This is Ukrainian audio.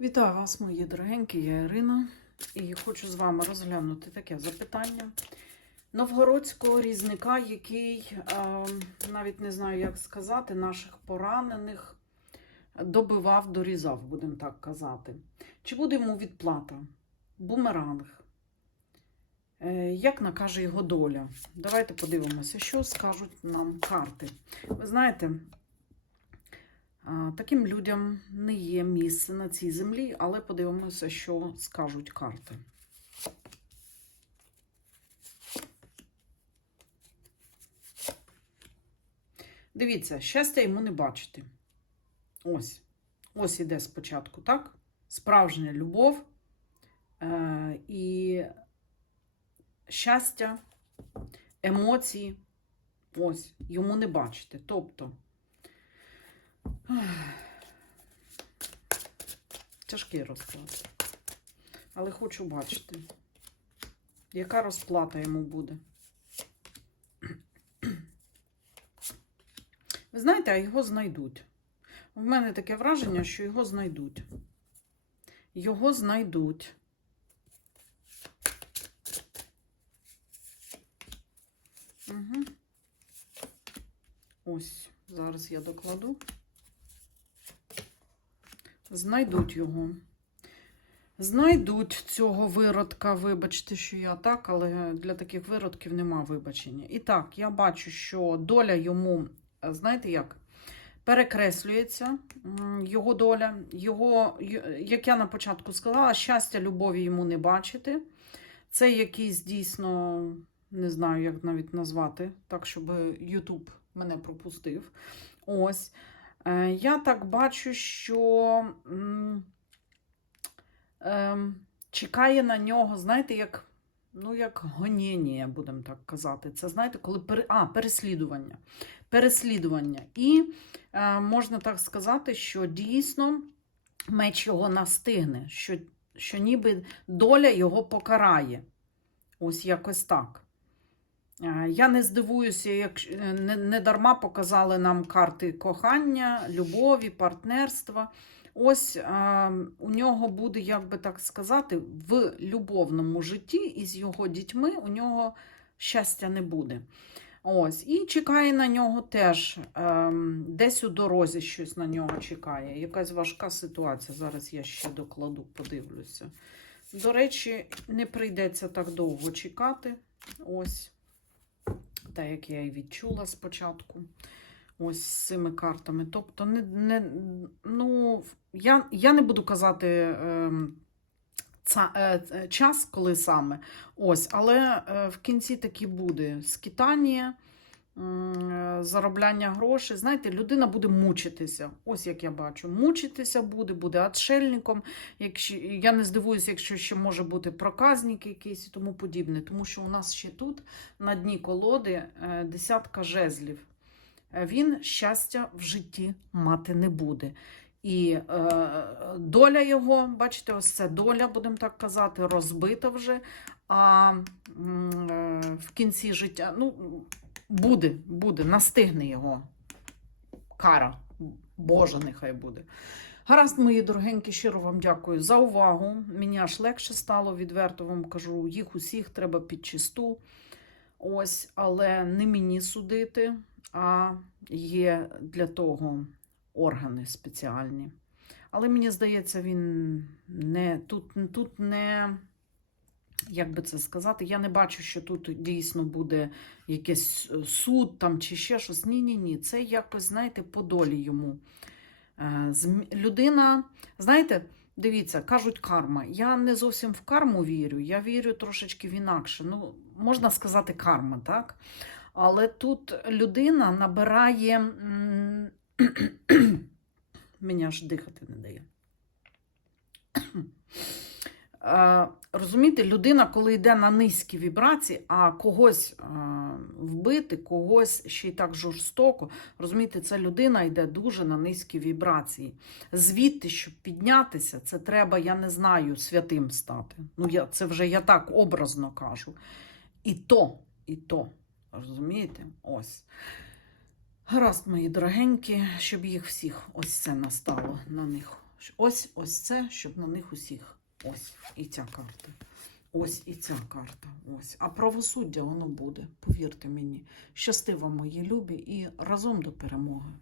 Вітаю вас, мої дорогенькі, я Ірина, і хочу з вами розглянути таке запитання новгородського різника, який е, навіть не знаю, як сказати, наших поранених добивав, дорізав, будемо так казати. Чи буде йому відплата? Бумеранг. Е, Як накаже його доля? Давайте подивимося, що скажуть нам карти. Ви знаєте, Таким людям не є місце на цій землі, але подивимося, що скажуть карти. Дивіться, щастя йому не бачити. Ось. Ось іде спочатку, так? Справжня любов е- і щастя, емоції. Ось, йому не бачити. Тобто. Тяжкий розклад. Але хочу бачити, яка розплата йому буде. Ви знаєте, а його знайдуть. У мене таке враження, що його знайдуть. Його знайдуть. Угу. Ось, зараз я докладу. Знайдуть його. Знайдуть цього виродка. Вибачте, що я так, але для таких виродків нема вибачення. І так, я бачу, що доля йому, е, знаєте як, перекреслюється його доля. Його, як я на початку сказала, щастя, любові йому не бачити. Це якийсь дійсно, не знаю, як навіть назвати, так, щоб Ютуб мене пропустив. Ось. Е, Я так бачу, що ем, чекає на нього, знаєте, як, ну, як гоніння, будемо так казати. Це, знаєте, коли пере, а, переслідування. Переслідування. І е, можна так сказати, що дійсно меч його настигне, що, що ніби доля його покарає. Ось якось так. Е, Я не здивуюся, як е, не, не показали нам карти кохання, любові, партнерства. Ось е, у нього буде, як би так сказати, в любовному житті із його дітьми у нього щастя не буде. Ось, і чекає на нього теж е, десь у дорозі щось на нього чекає. Якась важка ситуація. Зараз я ще докладу, подивлюся. До речі, не прийдеться так довго чекати. Ось так як я і відчула спочатку. Ось з цими картами. Тобто, не, не, ну, я, я не буду казати е, ца, е, час, коли саме. Ось, але е, в кінці таки буде е, заробляння грошей. Знаєте, людина буде мучитися. Ось як я бачу. Мучитися буде, буде отшельником. Якщо, я не здивуюся, якщо ще може бути проказник якийсь і тому подібне. Тому що у нас ще тут на дні колоди е, десятка жезлів. Е, Він щастя в житті мати не буде. І е, доля його, бачите, ось це доля, будемо так казати, розбита вже. А е, в кінці життя, ну, буде, буде, настигне його кара. Божа нехай буде. Гаразд, мої дорогенькі, щиро вам дякую за увагу. Мені аж легше стало, відверто вам кажу. Їх усіх треба під чисту. Ось, але не мені судити, а є для того органи спеціальні. Але мені здається, він не тут, тут не. Як би це сказати, я не бачу, що тут дійсно буде якийсь е, суд там чи ще щось. Ні, ні, ні. Це якось, знаєте, по долі йому. Е, Людина, знаєте, дивіться, кажуть карма. Я не зовсім в карму вірю, я вірю трошечки в інакше. Ну, можна сказати, карма, так? Але тут людина набирає. Мені аж дихати не дає. Е, Розумієте, людина, коли йде на низькі вібрації, а когось е, вбити, когось ще й так жорстоко, розумієте, ця людина йде дуже на низькі вібрації. Звідти, щоб піднятися, це треба, я не знаю, святим стати. Ну, я, це вже я так образно кажу. І то, і то, розумієте? Ось. Гаразд, мої дорогенькі, щоб їх всіх ось це настало на них Ось ось це, щоб на них усіх. Ось і ця карта. Ось і ця карта. Ось. А правосуддя воно буде, повірте мені. Щасти мої любі, і разом до перемоги.